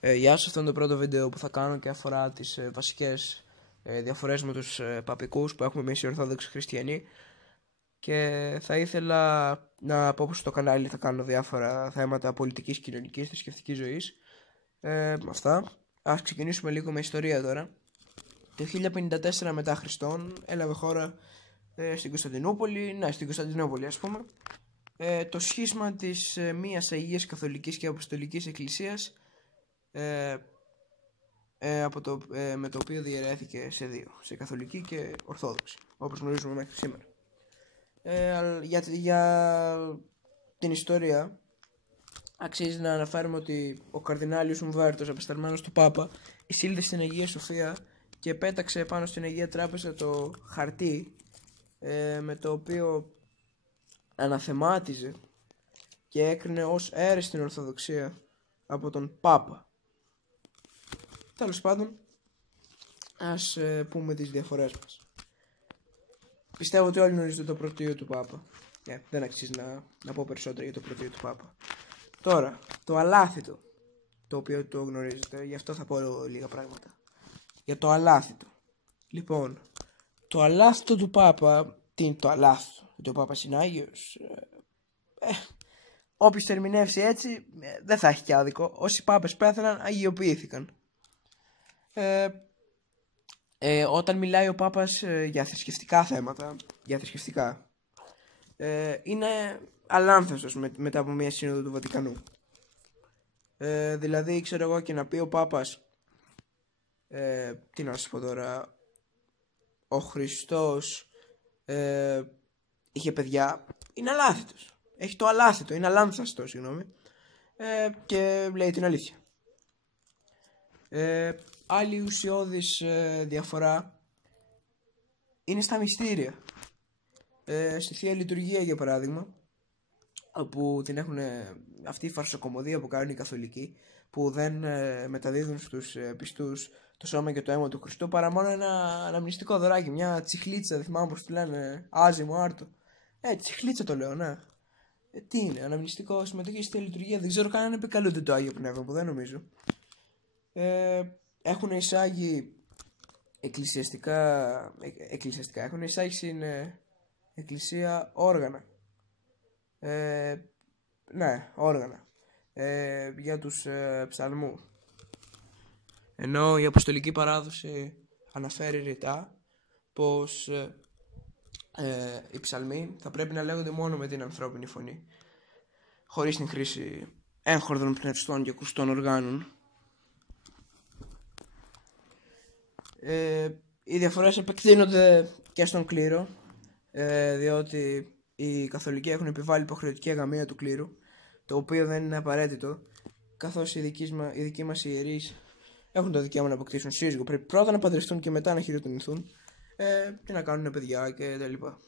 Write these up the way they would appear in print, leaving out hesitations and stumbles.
Γεια σας, αυτό είναι το πρώτο βίντεο που θα κάνω και αφορά τις βασικές διαφορές με τους παπικούς που έχουμε εμείς οι Ορθόδοξοι Χριστιανοί, και θα ήθελα να πω πως στο κανάλι θα κάνω διάφορα θέματα πολιτικής, κοινωνικής, θρησκευτικής ζωής. Αυτά. Ας ξεκινήσουμε λίγο με ιστορία τώρα. Το 1054 μετά Χριστόν έλαβε χώρα στην Κωνσταντινούπολη ας πούμε, το σχίσμα της μίας Αγίας Καθολικής και Αποστολικής Εκκλησίας, με το οποίο διαιρέθηκε σε δύο, σε καθολική και ορθόδοξη, όπως γνωρίζουμε μέχρι σήμερα. Για την ιστορία αξίζει να αναφέρουμε ότι ο καρδινάλιος Ούμβερτος, απεσταλμένος του Πάπα, εισήλθε στην Αγία Σοφία και πέταξε πάνω στην Αγία Τράπεζα το χαρτί με το οποίο αναθεμάτιζε και έκρινε ως αίρεση την Ορθοδοξία από τον Πάπα. Τέλος πάντων, ας πούμε τις διαφορές μας. Πιστεύω ότι όλοι γνωρίζετε το πρωτείο του Πάπα. Δεν αξίζει να πω περισσότερα για το πρωτείο του Πάπα. Τώρα, το αλάθητο, το οποίο το γνωρίζετε, γι' αυτό θα πω λίγα πράγματα. Για το αλάθητο. Λοιπόν, το αλάθητο του Πάπα, τι είναι το αλάθητο? Ο Πάπας είναι Άγιος. Όποιος το ερμηνεύσει έτσι δεν θα έχει και άδικο. Όσοι Πάπες πέθαναν, αγιοποιήθηκαν. Όταν μιλάει ο Πάπας για θρησκευτικά θέματα, είναι αλάνθαστος μετά από μια σύνοδο του Βατικανού. Δηλαδή, ξέρω εγώ, και να πει ο Πάπας, τι να σας πω τώρα, ο Χριστός είχε παιδιά, είναι αλάθητος. Έχει το αλάθητο, είναι αλάνθαστο, συγγνώμη, και λέει την αλήθεια. Άλλη ουσιώδης διαφορά είναι στα μυστήρια. Στη Θεία Λειτουργία, για παράδειγμα, όπου την έχουν αυτή η φαρσοκομωδία που κάνουν οι καθολικοί, που δεν μεταδίδουν στους πιστούς το σώμα και το αίμα του Χριστού, παρά μόνο ένα αναμνηστικό δωράκι, μια τσιχλίτσα, δεν θυμάμαι πως τη λένε, άζυμο, άρτο. Τσιχλίτσα το λέω, ναι. Τι είναι, αναμνηστικό, συμμετοχή στη Θεία Λειτουργία? Δεν ξέρω καν αν επικαλούνται το Άγιο Πνεύμα, που δεν νομίζω. Έχουν εισάγει εκκλησιαστικά, έχουν εισάγει στην εκκλησία όργανα. Όργανα για τους ψαλμούς. Ενώ η Αποστολική Παράδοση αναφέρει ρητά πως οι ψαλμοί θα πρέπει να λέγονται μόνο με την ανθρώπινη φωνή, χωρίς την χρήση έγχορδων, πνευστών και ακουστών οργάνων. Οι διαφορές επεκτείνονται και στον κλήρο, διότι οι καθολικοί έχουν επιβάλει υποχρεωτική αγαμία του κλήρου, το οποίο δεν είναι απαραίτητο, καθώς οι δικοί μας ιερείς έχουν το δικαίωμα να αποκτήσουν σύζυγο. Πρέπει πρώτα να παντρευτούν και μετά να χειροτονηθούν και να κάνουν παιδιά και τα λοιπά.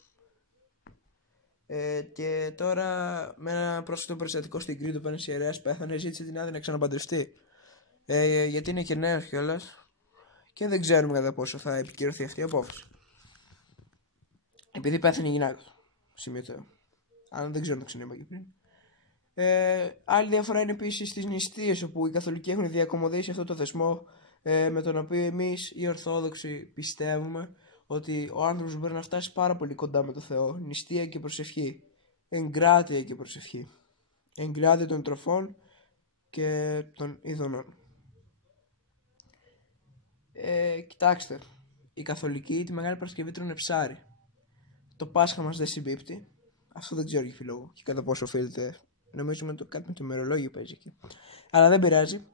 Και τώρα, με ένα πρόσφατο περιστατικό στην Κρήτη, που ένας ιερέας πέθανε, ζήτησε την άδεια να ξαναπαντρευτεί, γιατί είναι και νέος κιόλας και δεν ξέρουμε κατά πόσο θα επικυρωθεί αυτή η απόφαση, επειδή πέθανε η γυναίκα του. Σημειωτέο. Αν δεν ξέρω να το ξαναείπα και πριν. Άλλη διαφορά είναι επίσης στις νηστείες, όπου οι καθολικοί έχουν διακομωδήσει αυτό το θεσμό, με τον οποίο εμείς οι Ορθόδοξοι πιστεύουμε ότι ο άνθρωπος μπορεί να φτάσει πάρα πολύ κοντά με το Θεό. Νηστεία και προσευχή, εγκράτεια και προσευχή, εγκράτεια των τροφών και των ειδονών. Κοιτάξτε, οι καθολικοί τη Μεγάλη Παρασκευή τρώνε ψάρι. Το Πάσχα μας δεν συμπίπτει. Αυτό δεν ξέρω για ποιο λόγο και κατά πόσο οφείλεται. Νομίζω κάτι με το ημερολόγιο παίζει εκεί. Αλλά δεν πειράζει.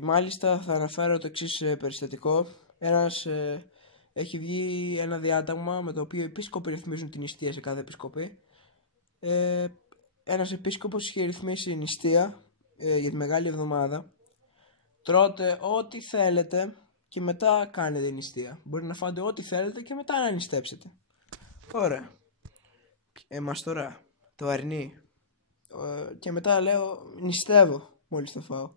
Μάλιστα θα αναφέρω το εξής περιστατικό. Έχει βγει ένα διάταγμα με το οποίο οι επίσκοποι ρυθμίζουν την νηστεία σε κάθε επισκοπή. Ένας επίσκοπος είχε ρυθμίσει νηστεία για τη Μεγάλη Εβδομάδα. Τρώτε ό,τι θέλετε και μετά κάνετε νηστεία. Μπορεί να φάτε ό,τι θέλετε και μετά να νηστέψετε. Ωραία. Εμάς τώρα το αρνεί. Και μετά λέω νηστεύω μόλις το φάω.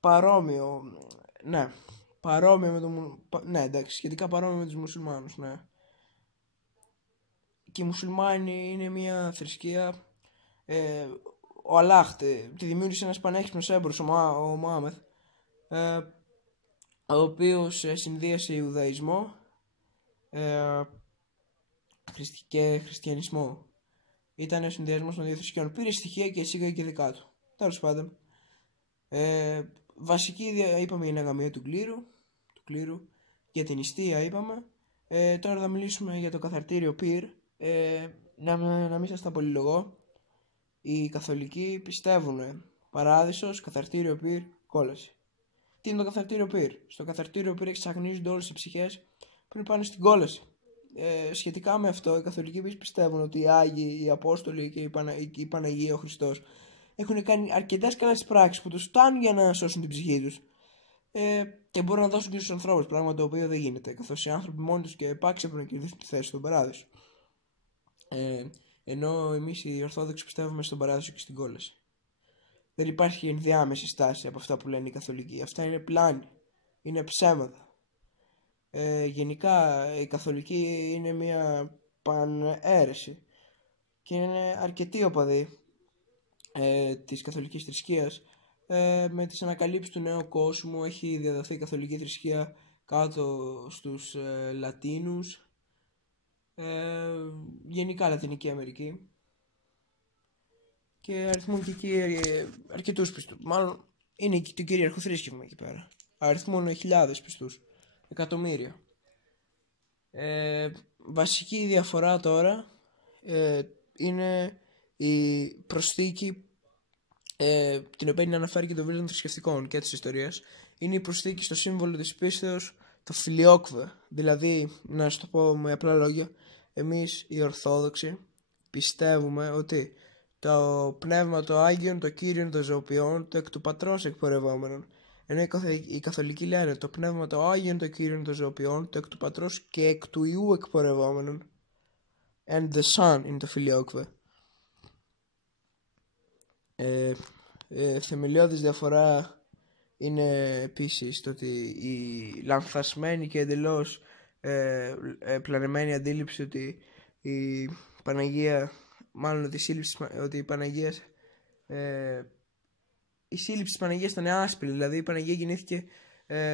Παρόμοιο. Ναι. Παρόμοιο με το... Ναι, εντάξει, σχετικά παρόμοιο με τους μουσουλμάνους, ναι. Και οι μουσουλμάνοι είναι μια θρησκεία ο Αλάχ τη δημιούργησε ένας πανέξυπνος έμπορος, ο Μωάμεθ, ο οποίος συνδύασε Ιουδαϊσμό και χριστιανισμό. Ήταν ο συνδυασμός των δύο θρησκειών. Πήρε στοιχεία και εισήγαγε και δικά του. Τέλος πάντων, βασική ιδέα είπαμε είναι η αγαμία του κλήρου, για την νηστεία είπαμε. Τώρα θα μιλήσουμε για το καθαρτήριο πυρ. Να μην σας τα πολυλογώ. Οι καθολικοί πιστεύουν παράδεισος, καθαρτήριο πυρ, κόλαση. Τι είναι το καθαρτήριο πυρ? Στο καθαρτήριο πυρ εξαγνίζονται όλες οι ψυχές που είναι πάνω στην κόλαση. Σχετικά με αυτό, οι καθολικοί πιστεύουν ότι οι Άγιοι, οι Απόστολοι και η Παναγία, ο Χριστός, έχουν κάνει αρκετές καλές πράξεις που τους φτάνουν για να σώσουν την ψυχή τους, και μπορούν να δώσουν και στους ανθρώπους, πράγμα το οποίο δεν γίνεται, καθώς οι άνθρωποι μόνοι τους και επάξια πρέπει να κερδίσουν τη θέση στον παράδεισο. Ενώ εμείς οι Ορθόδοξοι πιστεύουμε στον παράδεισο και στην κόλαση. Δεν υπάρχει ενδιάμεση στάση από αυτά που λένε οι καθολικοί. Αυτά είναι πλάνη, είναι ψέματα. Γενικά η καθολική είναι μια παναίρεση και είναι αρκετοί οπαδοί της καθολικής θρησκείας. Με τις ανακαλύψεις του νέου κόσμου έχει διαδοθεί η καθολική θρησκεία κάτω στους Λατίνους, γενικά Λατινική Αμερική, και αριθμούν και εκεί αρκετούς πιστούς. Μάλλον είναι το κυρίαρχο θρήσκευμα εκεί πέρα. Αριθμούν χιλιάδες πιστούς, εκατομμύρια. Βασική διαφορά τώρα είναι η προσθήκη, την οποία είναι αναφέρει και το βίβλιο των θρησκευτικών και της ιστορίας. Είναι η προσθήκη στο σύμβολο της πίστεως, το φιλιόκβε. Δηλαδή, να σου το πω με απλά λόγια, εμείς οι Ορθόδοξοι πιστεύουμε ότι το Πνεύμα το Άγιον, το Κύριον των Ζωοποιών, το εκ του Πατρός εκπορευόμενον. Ενώ οι Καθολικοί λένε το Πνεύμα το Άγιον, το Κύριον των Ζωοποιών, το εκ του Πατρός και εκ του Υιού εκπορευόμενον. And the Son είναι το φιλιόκβε. Θεμελιώδης διαφορά είναι επίσης το ότι η λανθασμένη και εντελώς πλανεμένη αντίληψη ότι η Παναγία, μάλλον ότι η Παναγία, η σύλληψη της Παναγίας ήταν άσπρη. Δηλαδή η Παναγία γεννήθηκε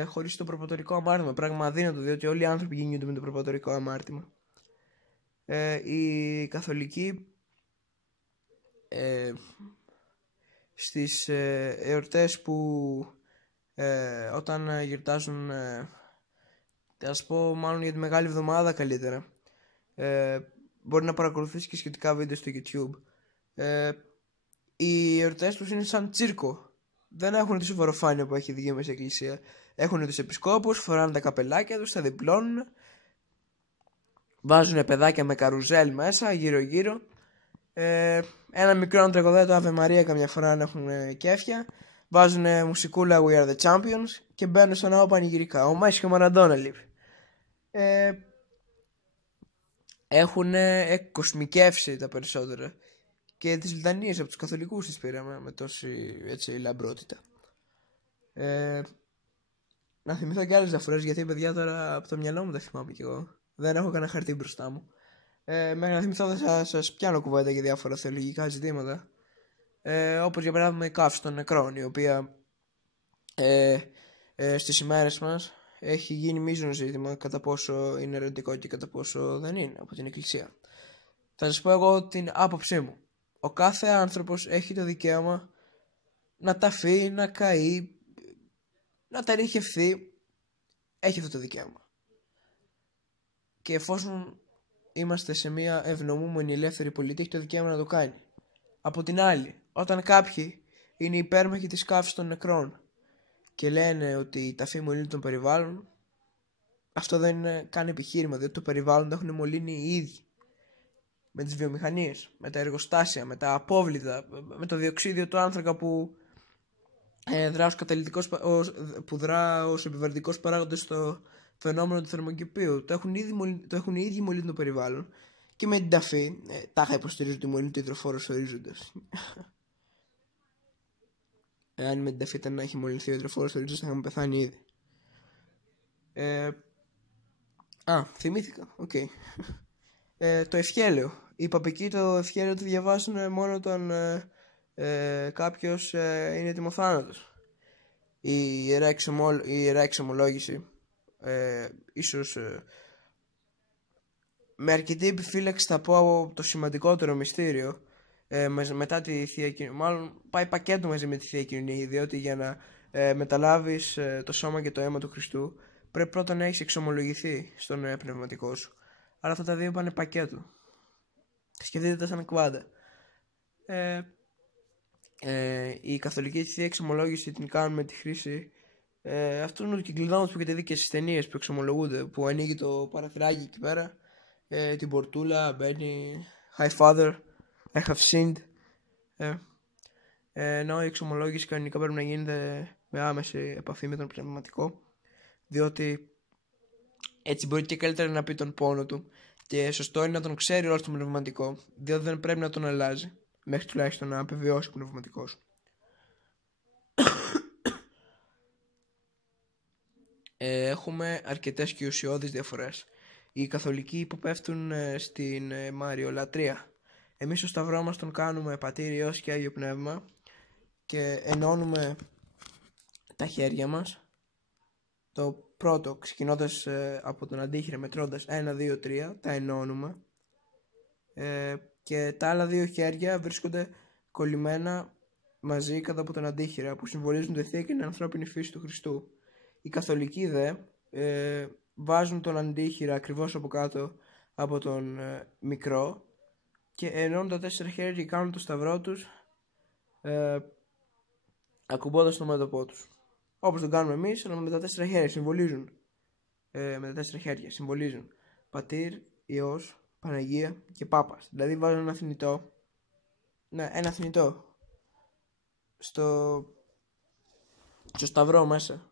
χωρίς το προπατορικό αμάρτημα, πράγμα αδύνατο, διότι όλοι οι άνθρωποι γεννιούνται με το προπατορικό αμάρτημα. Οι Καθολικοί στις εορτές που όταν γιορτάζουν, θα σας πω μάλλον για τη Μεγάλη Εβδομάδα καλύτερα, μπορεί να παρακολουθήσει και σχετικά βίντεο στο YouTube. Οι εορτές τους είναι σαν τσίρκο. Δεν έχουν τη σοβαροφάνεια που έχει η δική μας εκκλησία. Έχουν τους επισκόπους, φοράνε τα καπελάκια τους, τα διπλώνουν, βάζουν παιδάκια με καρουζέλ μέσα γύρω γύρω, ένα μικρό να τραγουδάει το Ave Maria καμιά φορά να έχουν κέφια, βάζουν μουσικούλα We are the champions και μπαίνουν στο ναό πανηγυρικά. Ο Μέση και ο Μαραντόνα λείπει. Έχουν κοσμικεύσει τα περισσότερα και τις λιτανίες από τους καθολικούς τις πήραμε με τόση έτσι λαμπρότητα. Να θυμηθώ και άλλες διαφορές, γιατί παιδιά τώρα από το μυαλό μου τα θυμάμαι κι εγώ. Δεν έχω κανένα χαρτί μπροστά μου. Μέχρι να θυμηθώ θα σας πιάνω κουβέντα για διάφορα θεολογικά ζητήματα. Όπως για παράδειγμα η καύση των νεκρών, η οποία στις ημέρες μας έχει γίνει μείζον ζήτημα κατά πόσο είναι αιρετικό και κατά πόσο δεν είναι από την Εκκλησία. Θα σας πω εγώ την άποψή μου. Ο κάθε άνθρωπος έχει το δικαίωμα να ταφεί, να καεί, να τα ρηχευθεί. Έχει αυτό το δικαίωμα. Και εφόσον είμαστε σε μια ευνομούμενη ελεύθερη πολιτεία, έχει το δικαίωμα να το κάνει. Από την άλλη, όταν κάποιοι είναι υπέρμαχοι της καύσης των νεκρών και λένε ότι η ταφή μολύνει τον περιβάλλον, αυτό δεν είναι καν επιχείρημα, διότι το περιβάλλον το έχουν μολύνει οι ίδιοι. Με τις βιομηχανίες, με τα εργοστάσια, με τα απόβλητα, με το διοξίδιο του άνθρακα που δρά ως επιβαρυντικός παράγοντας στο φαινόμενο του θερμοκηπίου. Το έχουν οι ίδιοι μολύνει το περιβάλλον. Και με την ταφή, τάχα υποστηρίζω ότι μολύνει το υδροφόρος ορίζοντας. Εάν με την ταφή ήταν να έχει μολυνθεί ο υδροφόρος ορίζοντας, θα είχαμε πεθάνει ήδη. Θυμήθηκα, οκ. το ευχέλαιο. Οι παπικοί το ευχέλαιο το διαβάσουν μόνο όταν κάποιος είναι ετοιμοθάνατος. Η ιερά εξομολόγηση, ίσως με αρκετή επιφύλαξη θα πω το σημαντικότερο μυστήριο, μετά τη Θεία Κοινωνία, μάλλον πάει πακέτο μαζί με τη Θεία Κοινωνία, διότι για να μεταλάβεις το σώμα και το αίμα του Χριστού πρέπει πρώτα να έχεις εξομολογηθεί στον πνευματικό σου. Άρα αυτά τα δύο πάνε πακέτο. Σκεφτείτε τα σαν κουβάντα. Η καθολική Θεία Εξομολόγηση την κάνουν με τη χρήση αυτού του κυκλειδώματος που έχετε δει και στις ταινίες που εξομολογούνται, που ανοίγει το παραθυράκι εκεί πέρα, την πορτούλα, μπαίνει Hi Father, I have sinned. Ενώ η εξομολόγηση κανονικά πρέπει να γίνεται με άμεση επαφή με τον πνευματικό, διότι έτσι μπορεί και καλύτερα να πει τον πόνο του, και σωστό είναι να τον ξέρει όλο το πνευματικό, διότι δεν πρέπει να τον αλλάζει μέχρι τουλάχιστον να επιβιώσει ο πνευματικός. Έχουμε αρκετές και ουσιώδεις διαφορές. Οι καθολικοί υποπέφτουν στην μαριολατρία. Εμείς στο σταυρό μας τον κάνουμε Πατήρ, Υιός και Άγιο Πνεύμα και ενώνουμε τα χέρια μας. Το πρώτο, ξεκινώντας από τον αντίχειρα, μετρώντας 1, 2, 3, τα ενώνουμε, και τα άλλα δύο χέρια βρίσκονται κολλημένα μαζί κάτω από τον αντίχειρα, που συμβολίζουν τη Θεία και την ανθρώπινη φύση του Χριστού. Οι καθολικοί δε βάζουν τον αντίχειρα ακριβώς από κάτω από τον μικρό και ενώνουν τα 4 χέρια και κάνουν το σταυρό τους ακουμπώντας το μέτωπό τους. Όπως τον κάνουμε εμείς, αλλά με τα 4 χέρια συμβολίζουν. Με τα 4 χέρια συμβολίζουν Πατήρ, Υιός, Παναγία και Πάπας. Δηλαδή βάζουν ένα θνητό. Ναι, ένα θνητό στο σταυρό μέσα.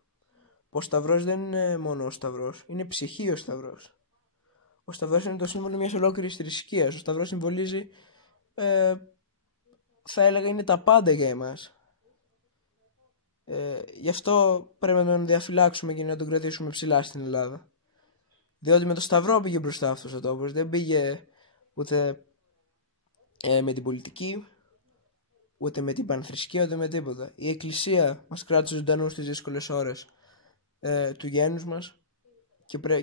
Ο σταυρός δεν είναι μόνο ο σταυρός, είναι ψυχή ο σταυρός. Ο σταυρός είναι το σύμβολο μιας ολόκληρης θρησκείας. Ο σταυρός συμβολίζει, θα έλεγα, είναι τα πάντα για εμάς. Γι' αυτό πρέπει να τον διαφυλάξουμε και να τον κρατήσουμε ψηλά στην Ελλάδα. Διότι με το σταυρό πήγε μπροστά αυτός ο τόπος. Δεν πήγε ούτε με την πολιτική, ούτε με την πανθρησκεία, ούτε με τίποτα. Η Εκκλησία μας κράτησε ζωντανούς στις δύσκολες ώρες του γένους μας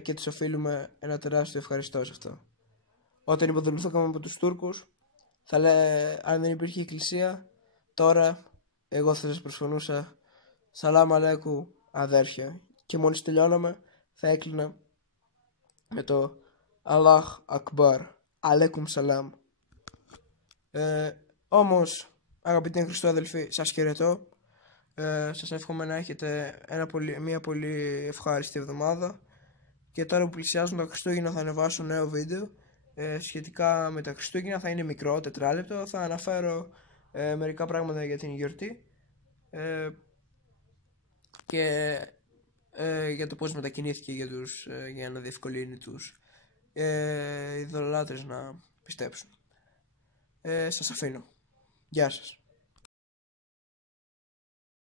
και τους οφείλουμε ένα τεράστιο ευχαριστώ σε αυτό. Όταν υποδουλωθήκαμε από τους Τούρκους, θα λέει, αν δεν υπήρχε η Εκκλησία, τώρα εγώ θα σας προσφωνούσα Σαλάμ αλέκου αδέρφια, και μόλις τελειώναμε θα έκλεινα με το Αλλάχ Ακμπάρ, αλέκουμ σαλάμ. Όμως, αγαπητοί εν Χριστώ αδελφοί, σας χαιρετώ. Σας εύχομαι να έχετε μια πολύ ευχάριστη εβδομάδα, και τώρα που πλησιάζουν τα Χριστούγεννα θα ανεβάσω νέο βίντεο σχετικά με τα Χριστούγεννα. Θα είναι μικρό, 4 λεπτό, θα αναφέρω μερικά πράγματα για την γιορτή και για το πώς μετακινήθηκε για να διευκολύνει τους ειδωλολάτρες να πιστέψουν. Σας αφήνω. Γεια σας.